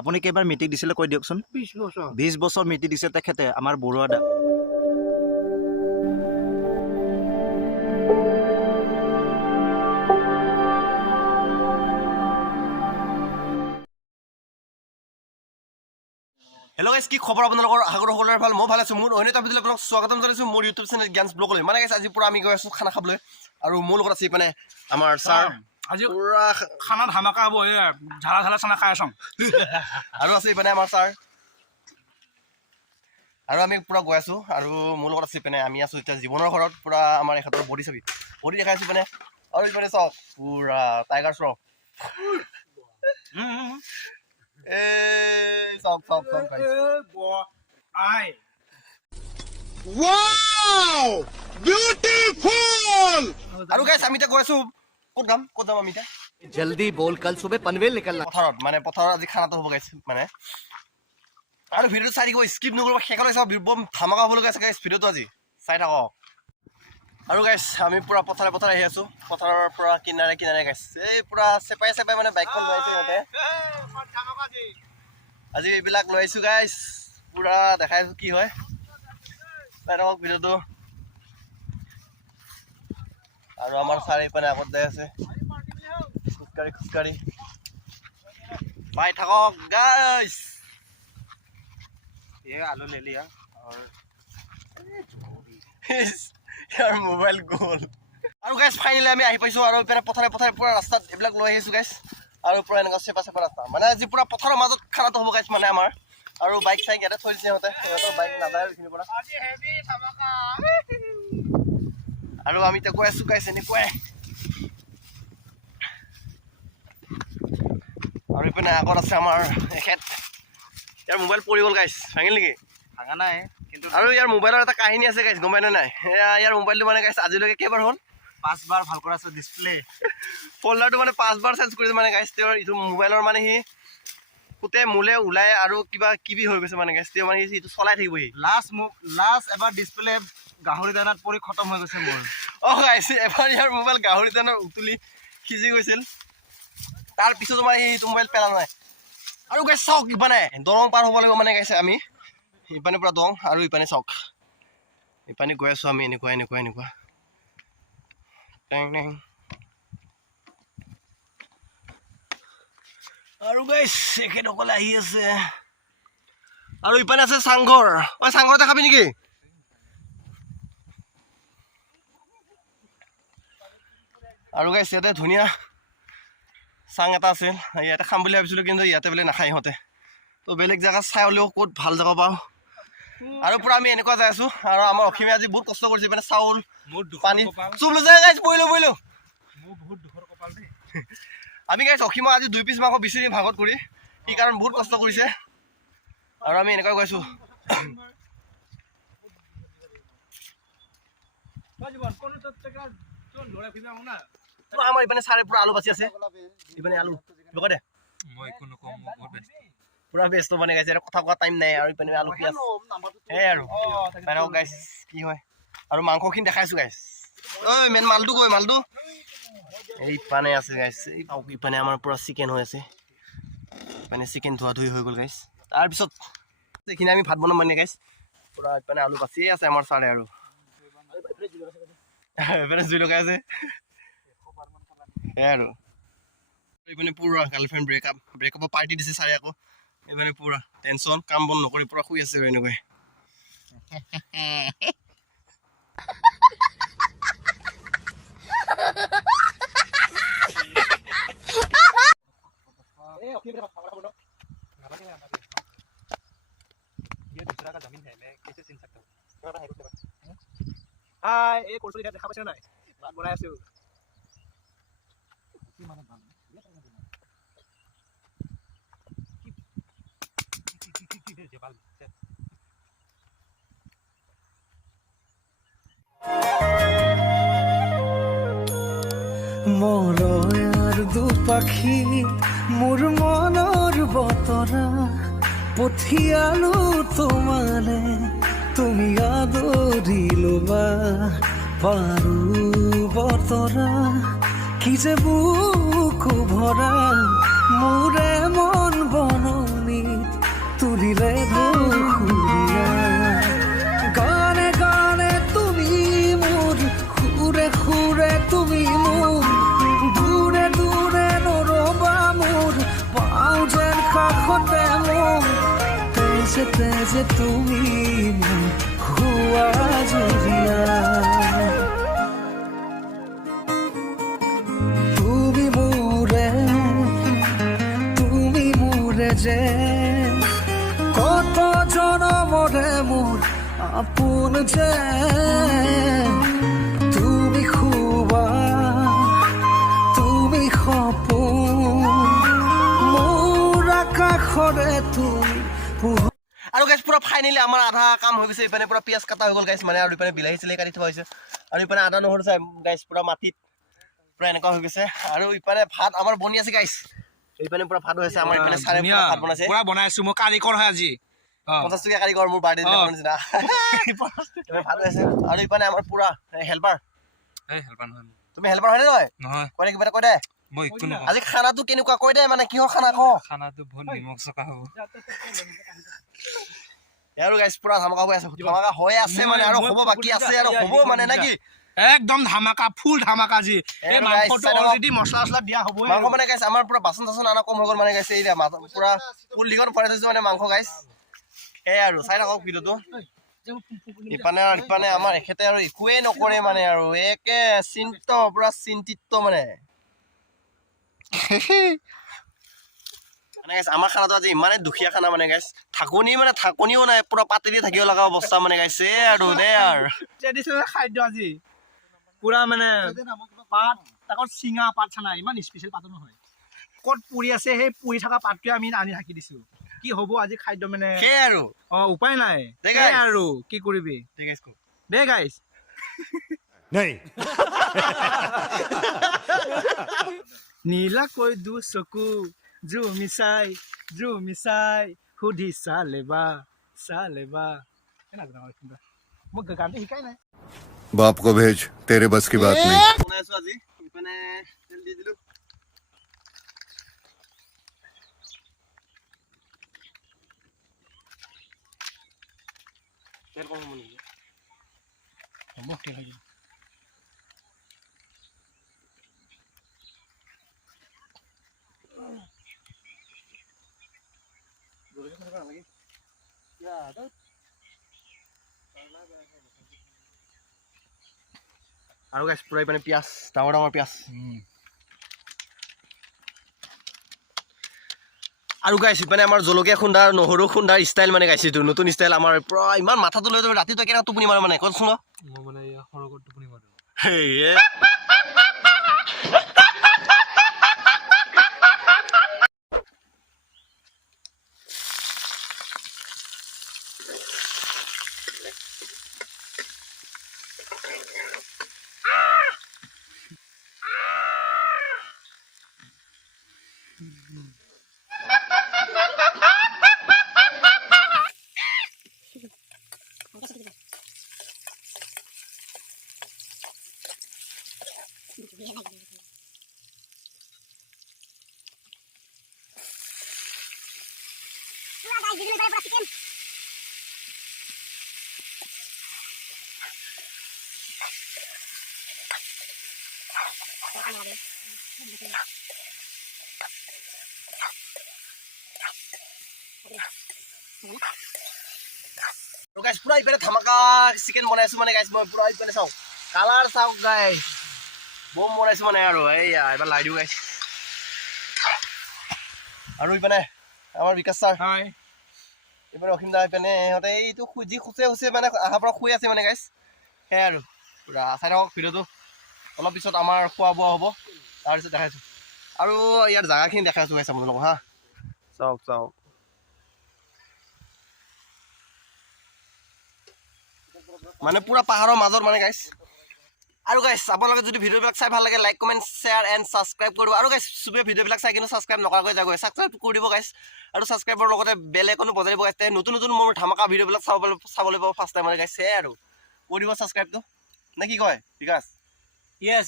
আপুনি কেইবাৰ মেট্ৰিক দিছিলে কৈ দিয়কচোন 20 বছৰ মেট্ৰিক দিছে তেখেতে আমাৰ বৰুৱা দা Hello guys, কি খবৰ আপোনালোকৰ আশা কৰো সকলোৰে ভাল মই ভাল আছো মোৰ অন্য এটা ভিডিঅ'লৈ আপোনাক স্বাগতম জনাইছো মোৰ ইউটিউব চেনেল জ্ঞানছ ব্লগলৈ মানে গাইছ আজি পুৰা আমি গৈ আছো খানা খাবলৈ আৰু মোৰ লগত আছে মানে আমাৰ স্যাৰ আজি পুৰা খানা ধামাকা হ'ব এ ঝালা ঝালা খানা খাই আছম আৰু আছে মানে আমাৰ স্যাৰ আৰু আমি পুৰা গৈ আছো আৰু মোৰ লগত আছে মানে আমি আছো এতিয়া জীৱনৰ ঘৰত পুৰা আমাৰ এখতৰ বডি ছবি বডি দেখাই আছো মানে আৰু মানে চাওক পুৰা tiger Shroff Stop, guys. Wow! Beautiful! আৰু guys আমি এতিয়া গৈ আছো ক'ত যাম আমি এতিয়া जल्दी बोल कल सुबह पनवेल निकलना পথাৰত আজি খানাটো হ'ব গাইছ মানে আৰু ভিডিঅ'টো চাই দিব স্কিপ নকৰিব শেষলৈ চাব বম ধামাকা হ'ব গাইছ গাইছ ভিডিঅ'টো আজি চাই থাকক আৰু গাইছ আমি পুৰা পথাৰে আহি আছো পথাৰৰ পৰা কিনাৰে গাইছ এই পুৰা চেপাই মানে বাইকখন লৈ আহিছে ইয়াতে আজি এইবিলাক লৈ আহিছো গাইছ পুৰা দেখাইছো কি হয় চাই থাকক ভিডিঅ'টো আৰু আমাৰ চাৰি পানে আগত যাই আছে খোজকাঢ়ি পাই থাকক গাইছ ये आलू ले लिया और यार मोबाइल गोल আৰু গাইছ ফাইনালি আমি আহি পাইছো আৰু ইপিনে পথাৰে পুৰা ৰাস্তাত এইবিলাক লৈ আহিছো গাইছ আৰু পুৰা এনেকুৱা চেপা ৰাস্তা মানে আজি পুৰা পথাৰৰ মাজত খানাটো হ'ব গাইছ মানে আমাৰ আৰু বাইক চাইক ইয়াতে থৈ দিছে সিহঁতৰ বাইক নাযায় এইখিনিৰ পৰা আৰু আমি এতিয়া গৈ আছো গাইছ এনেকুৱাই আৰু ইপিনে আগত আছে আমাৰ এখেত ইয়াৰ মোবাইল পৰি গ'ল গাইছ ভাঙিল নেকি ভাঙা নাই কিন্তু আৰু ইয়াৰ মোবাইলৰ এটা কাহিনী আছে গাইছ গম পাইনে নাই ইয়াৰ মোবাইলটো মানে গাইছ আজিলৈকে কেইবাৰ হ'ল 5 বাৰ ভাল কৰা আছে ডিসপ্লে ফল্ডাৰটো মানে 5 বাৰ চেঞ্জ কৰিছে মানে গাইছ তেওঁৰ ইটো মোবাইলৰ মানে সি কুতে মুলে ওলাই আৰু কিবা কিবি হৈ গৈছে মানে গাইছ তেওঁ মানে ইটো চলাই থাকিবহি লাষ্ট এবাৰ ডিসপ্লে গাহৰি দানাত পৰি খতম হৈ গৈছে মোৰ গাইছ এবাৰ ইয়াৰ মোবাইল গাহৰি দানাৰ উতুলি সিজি গৈছিল তাৰ পিছত তোমাৰ এইটো মোবাইল পেলা নাই আৰু গাইছ চাওক ইপানে দৰং পাৰ হ'ব লাগিব মানে গাইছে আমি ইপানে পুৰা দং আৰু ইপানে চাওক ইপানে গৈ আছো আমি এনেকুৱা টেং আৰু গাইছ এখেতসকলে আহি আছে আৰু ইপানে আছে চাংঘৰ চাংঘৰতে খাবি নেকি আৰু গাইছ ইয়াতে ধুনীয়া চাং এটা আছিল ইয়াতে খাম বুলি ভাবিছিলোঁ কিন্তু ইয়াতে বোলে নাখায় ইহঁতে তো বেলেগ জেগা চাই হ'লেও ক'ত ভাল জেগা পাওঁ আৰু পুৰা আমি এনেকুৱা যাই আছো আৰু আমাৰ অসীমে আজি বহুত কষ্ট কৰিছে মানে চাউল পানী চুপ লৈ যায় গাইছ বহিলো আমি গাইছ অসীমক আজি 2 পিচ মাংস বিচাৰি ভাগত কৰি সি কাৰণ বহুত কষ্ট কৰিছে আৰু আমি এনেকুৱা গৈছো আমাৰ ইপানে চাৰে পুৰা আলু বাচি আছে ইপানে আলু লগতে মই কোনো কম বহুত ব্যস্ত পুৰা ব্যস্ত মানে গাইছে কথা কোৱা টাইম নাই আৰু ইপানে আলু পিয়াজ আৰু গাইছ কি হয় আৰু মাংসখিনি দেখাইছো গাইছ মেন মালটো এই পানে আছে গাইছ ইপানে আমাৰ পুৰা চিকেন হৈ আছে মানে চিকেন ধুই হৈ গ'ল গাইছ তাৰপিছত এইখিনি আমি ভাত বনাম মানে গাইছ পুৰা ইপানে আলু বাচিয়ে আছে আমাৰ চাৰে আৰু এবাৰে জুই লগাই আছে আৰু এইপিনে পুৰা গাৰ্লফ্ৰেণ্ড ব্ৰেকআপৰ পাৰ্টি দিছে চাৰে আকৌ এইপিনে পুৰা টেনশ্যন কাম বন নকৰি পুৰা শুই আছে এনেকৈ এই কোৰ্চটো এতিয়া দেখা পাইছে নাই ভাত বনাই আছো মৰয়াৰ দুপাখি মোৰ মনৰ বতৰা পঠিয়ালো তোমাৰে তুমি আদৰি ল'বা পাৰো বতৰা কি যে বুকু ভৰা মোৰে মন বন তুলিলে ধুসুৰিয়া গানে গানে তুমি মোৰ সুৰে সুৰে তুমি মোৰ দূৰে দূৰে নৰবা মোৰ পাওঁ যেন কাষতে মোৰ তেজে তেজে তুমি মোৰ হোৱা জুৰিয়া যে কত জনমৰে মোৰ আপোন যে তুমি খুবা তুমি সপোন মোৰ আকাশৰে তুমি আৰু গাইছ পুৰা ফাইনেলি আমাৰ আধা কাম হৈ গৈছে ইপানে পুৰা পিয়াজ কাটা হৈ গ'ল গাইছ মানে আৰু ইপানে বিলাহী চিলাহী কাটি থোৱা হৈছে আৰু ইপানে আদা নহৰু চাই গাইছ পুৰা মাটিত পুৰা এনেকুৱা হৈ গৈছে আৰু ইপানে ভাত আমাৰ বনি আছে গাইছ এইপানে পুৰা ভাত হৈছে আমাৰ ইপানে চাৰে ভাত বনাইছে পুৰা বনাইছো মই কাৰিকৰ হয় আজি 50 টকা কাৰিকৰ মোৰ বাৰ্থডে দিনা বনাইছে না ভাত হৈছে আৰু ইপানে আমাৰ পুৰা হেল্পাৰ তুমি হেল্পাৰ হয় নে নহয় কৈ দে কিবা এটা কৈ দে মই একো নকওঁ আজি খানাটো কেনেকুৱা কৈ দে মানে কিহৰ খানা ক খানাটো বহুত নিমখ চকা হ'ব আৰু গাইছ পুৰা ধামাকা হৈ আছে ধামাকা হৈ আছে মানে আৰু হ'ব বাকি আছে আৰু হ'ব মানে নাকি একদম ধামাকা ফুল ধামাকা জি এই মাংসটো অলৰেডি মছলা মছলা দিয়া হ'ব মাংস মানে গাইছ আমাৰ পুৰা বাচন চাচন আনা কম হৈ গ'ল মানে গাইছ এই পুৰা ফুল দিগত ভৰাই থৈছো মানে মাংস গাইছ এই আৰু চাই থাকক ভিডিঅ'টো ইপানে আৰু ইপানে আমাৰ এখেতে আৰু একোৱেই নকৰে মানে আৰু একে পুৰা চিন্তিত মানে গাইছ আমাৰ খানাটো আজি ইমানেই দুখীয়া খানা মানে গাইছ থাকনিও নাই পুৰা পাতি দি থাকিব লগা অৱস্থা মানে গাইছ আৰু দে আৰু ট্ৰেডিচনেল খাদ্য আজি পুৰা মানে পাত তাকত চিঙা পাত চানা ইমান স্পেচিয়েল পাতো নহয় ক'ত পুৰি আছে সেই পুৰি থকা পাতটোৱে আমি আনি থাকি দিছো কি হ'ব আজি খাদ্য মানে সেই আৰু উপায় নাই আৰু কি কৰিবি দে গাইছ নাই নীলাকৈ দু চকু জুমি চাই সুধি চালেবা মোক গানটো শিকাই নাই बाप को भेज तेरे बस की बात नहीं বনাইছো আজি ইপানে তেল দি দিলো তেল কম হ'ব নেকি হ'ব তেল হৈ যাব আৰু গাইছ পুৰা ইপানে পিয়াজ ডাঙৰ ডাঙৰ পিয়াজ আৰু গাইছ ইপানে আমাৰ জলকীয়া খুন্দা নহৰু খুন্দা ষ্টাইল মানে গাইছ এইটো নতুন ষ্টাইল আমাৰ পুৰা ইমান মাথাটো লৈ ৰাতিটো কেনেকুৱা টোপনি মাৰো মানে কচোন মই মানে সৰগত টোপনি মাৰো গাইছ পুৰা ইপানে ধামাকা চিকেন বনাইছো মানে গাইছ মই পুৰা ইপানে চাওক কালাৰ চাওক গাইছ বম বনাইছো মানে আৰু এইয়া এবাৰ লাই দিওঁ গাইছ আৰু ইপানে আমাৰ বিকাশ ছাৰ ইপানে অসীম দা ইপানে সিহঁতে এইটো যি খুচে মানে আহাৰ পৰা শুই আছে মানে গাইছ সেয়াই আৰু পুৰা চাই থাকক ভিডিঅ'টো অলপ পিছত আমাৰ খোৱা বোৱা হ'ব তাৰপিছত দেখাইছোঁ আৰু ইয়াৰ জেগাখিনি দেখাইছোঁ গাইছ আপোনালোকক হা চাওক মানে পুৰা পাহাৰৰ মাজত মানে গাইছ আৰু গাইছ আপোনালোকে যদি ভিডিঅ'বিলাক চাই ভাল লাগে like comment share and subscribe কৰিব আৰু গাইছ চবে ভিডিঅ'বিলাক চাই কিন্তু ছাবস্ক্ৰাইব নকৰাকৈ যাব ছাবস্ক্ৰাইব কৰি দিব গাইছ আৰু ছাবস্ক্ৰাইবৰ লগতে বেল আইকনো বজাই দিব গাইছ নতুন মোৰ ধামাকা ভিডিঅ'বিলাক চাবলৈ পাব ফাৰ্ষ্ট টাইম মানে গাইছ আৰু কৰি দিব ছাবস্ক্ৰাইবটো নে কি কয় বিকাশ yes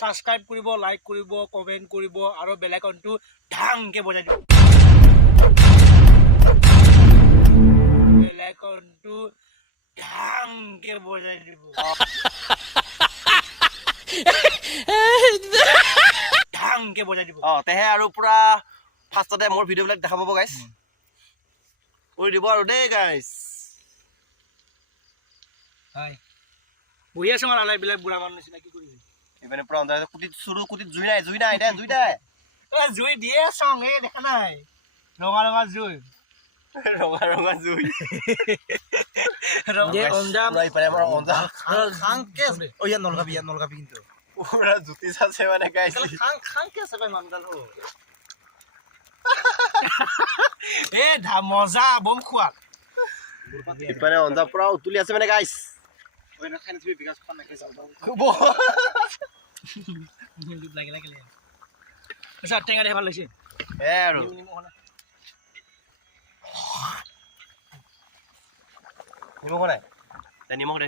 ছাবস্ক্ৰাইব কৰিব লাইক কৰিব কমেণ্ট কৰিব আৰু বেল আইকনটো ঢাংকে বজাই দিব বেল আইকনটো ধামকে বজাই দিব ধামকে বজাই দিব তেহে আৰু পুৰা ফাৰ্ষ্টতে মোৰ ভিডিঅ'বিলাক দেখা পাব গাইছ কৰি দিব আৰু দেই গাইছ হয় বহি আছো আমাৰ আলাইবিলাক বুঢ়া মানুহ নিচিনা কি কৰিবি এইপিনে পুৰা অন্ধাৰ কুটিত চুৰু কুটিত জুই নাই দে জুই নাই জুই দিয়ে চং এই দেখা নাই ৰঙা ৰঙা জুই ৰঙা জুই অঞ্জাম পুৰা ইপানে আমাৰ অঞ্জাম খাংকে ও ইয়াত নলগাবি কিন্তু পুৰা জুতি চাছে মানে গাইছ খাংকে আছে ভাই মানুহডাল ও এ মজা বম খোৱা ইপানে অঞ্জাম পুৰা উতুলি আছে মানে গাইছ টেঙা দে ভাল লাগিছে আৰু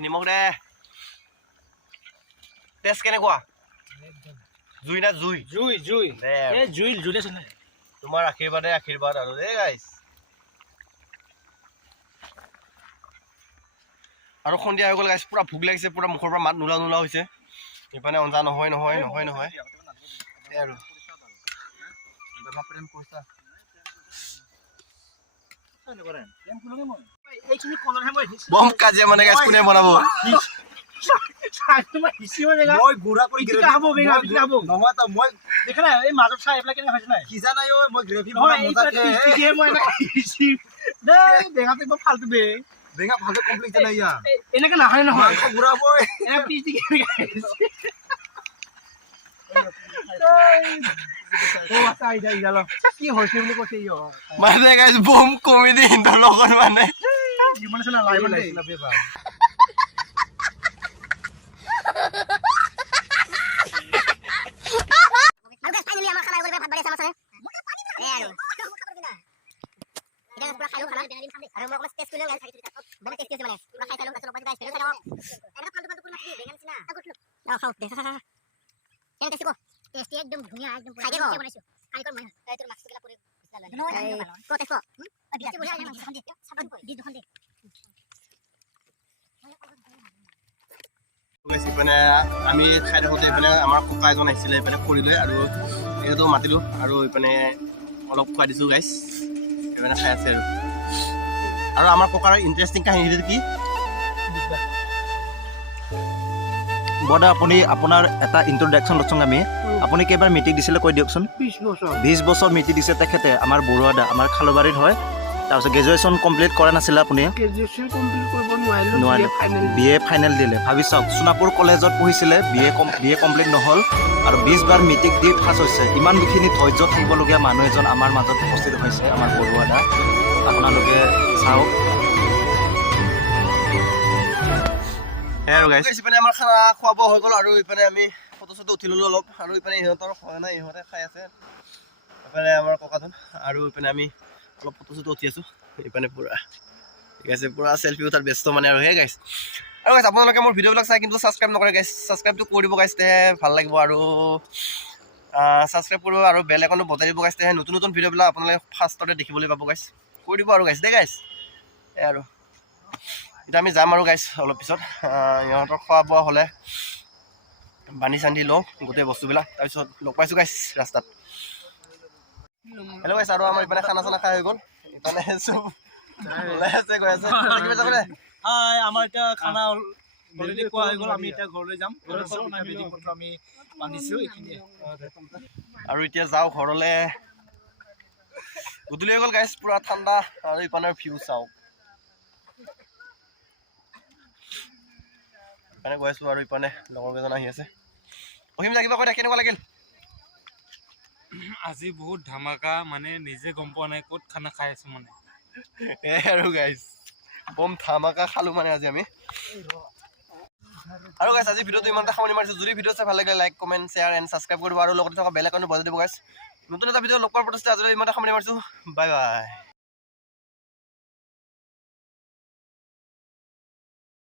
নিমখ দে টেষ্ট কেনেকুৱা জুই না জুই জুই দে এই জুই জুলে চলে তোমাৰ আশীৰ্বাদ আৰু দেই গাইছ আৰু সন্ধিয়া হৈ গ'ল গাইছ পুৰা ভোক লাগিছে পুৰা মুখৰ পৰা মাত নোলা হৈছে ইপানে অঞ্জা নহয় আৰু বম কাজিয়া মানে গাইছ কোনে বনাব মই গুড়া কৰি দেখা নাই এই মাজত চাই এইবিলাক কেনেকৈ হৈছে নাই সিজা নাই মই গ্ৰেভি বেঙাটো একদম ফাল্টু বে বেঙা ভালকে কমপ্লিট নাই এনেকে নাখায় নহয় ঘূৰাব কি হৈছে বুলি কৈছে মানে গাইছ বম কমেডি হিন্দৰ লগত মানে যিমান আছে না লাইভ লাগিছিল একদম ধুনীয়া একদম বনাইছো কাৰিকৰ মই তোৰ মাছটো গলা পৰে কত এসো বিস্তি বঢ়িয়া সাবন দি দুখন দে মানে আমি খাই থাকোঁতে এইপিনে আমাৰ ককা এজন আহিছিলে এইপিনে খৰি লৈ আৰু এইটো মাতিলোঁ আৰু এইপিনে অলপ খুৱাই দিছোঁ গাইছ এইপিনে খাই আছে আৰু আমাৰ ককাৰ ইণ্টাৰেষ্টিং কাহিনীটো কি বদা আপুনি আপোনাৰ এটা ইন্ট্ৰডাকশ্যন লৈছোঁ আমি আপুনি কেইবাৰ মেট্ৰিক দিছিলে কৈ দিয়কচোন 20 বছৰ মেট্ৰিক দিছে তেখেতে আমাৰ বৰুৱাদা আমাৰ খালবাৰীত হয় তাৰপিছত গ্ৰেজুৱেশ্যন কমপ্লিট কৰা নাছিলে আপুনি নোৱাৰিলে BA ফাইনেল দিলে ভাবি চাওক সোণাপুৰ কলেজত পঢ়িছিলে BA কমপ্লিট নহ'ল আৰু 20 বাৰ মেট্ৰিক দি ফাৰ্ষ্ট হৈছে ইমানখিনি ধৈৰ্য থাকিবলগীয়া মানুহ এজন আমাৰ মাজত উপস্থিত হৈছে আমাৰ বৰুৱাদা আপোনালোকে চাওক আৰু গাইছ ইপিনে আমাৰ খানা খোৱা বোৱা হৈ গ'ল আৰু ইপিনে আমি ফটো চটো উঠি ল'লোঁ অলপ আৰু ইপিনে ইহঁতৰ খোৱা নাই ইহঁতে খাই আছে ইপিনে আমাৰ ককাজন আৰু ইপিনে আমি অলপ ফটো চটো উঠি আছোঁ ইপিনে পুৰা ঠিক আছে পুৰা চেল্ফি উঠাত ব্যস্ত মানে আৰু সেই গাইছ আৰু গাইছ আপোনালোকে মোৰ ভিডিঅ'বিলাক চাই কিন্তু ছাবস্ক্ৰাইব নকৰে গাইছ ছাবস্ক্ৰাইবটো কৰি দিব গাইছ তেহে ভাল লাগিব আৰু ছাবস্ক্ৰাইব কৰিব আৰু বেল আইকনটো বজাই দিব গাইছ তেহে নতুন ভিডিঅ'বিলাক আপোনালোকে ফাৰ্ষ্টতে দেখিবলৈ পাব গাইছ কৰি দিব আৰু গাইছ দেই গাইছ এই আৰু এতিয়া আমি যাম আৰু গাইছ অলপ পিছত ইহঁতৰ খোৱা বোৱা হ'লে বান্ধি চান্ধি লওঁ গোটেই বস্তুবিলাক তাৰপিছত লগ পাইছোঁ গাইছ ৰাস্তাত হেল্ল' গাইছ আৰু আমাৰ ইপিনে খানা চানা খাই হৈ গ'ল ইপিনে চব ওলাই আছে গৈ আছে আমাৰ এতিয়া খানা অলৰেডি খোৱা হৈ গ'ল আমি এতিয়া ঘৰলৈ যাম আমি বান্ধিছোঁ এইখিনিয়ে আৰু এতিয়া যাওঁ ঘৰলৈ গধূলি হৈ গ'ল গাইছ পুৰা ঠাণ্ডা আৰু ইপানৰ ভিউ চাওঁ ইপানে গৈ আছোঁ আৰু ইপানে লগৰ কেইজন আহি আছে অহিম যা কিবা কৈ কেনেকুৱা লাগিল আজি বহুত ধামাকা মানে নিজে গম পোৱা নাই ক'ত খানা খাই আছো মানে আৰু গাইছ বম ধামাকা খালোঁ মানে আজি আমি আৰু গাইছ আজি ভিডিঅ'টো ইমানটা সামৰণি মাৰিছোঁ যদি ভিডিঅ' চাই ভাল লাগিলে like comment share and subscribe কৰিব আৰু লগতে থকা বেল আইকনটো বজাই দিব গাইছ নতুন এটা ভিডিঅ' লগ পোৱাৰ প্ৰচেষ্টা আজিলৈ ইমানটা সামৰণি মাৰিছোঁ বাই বাই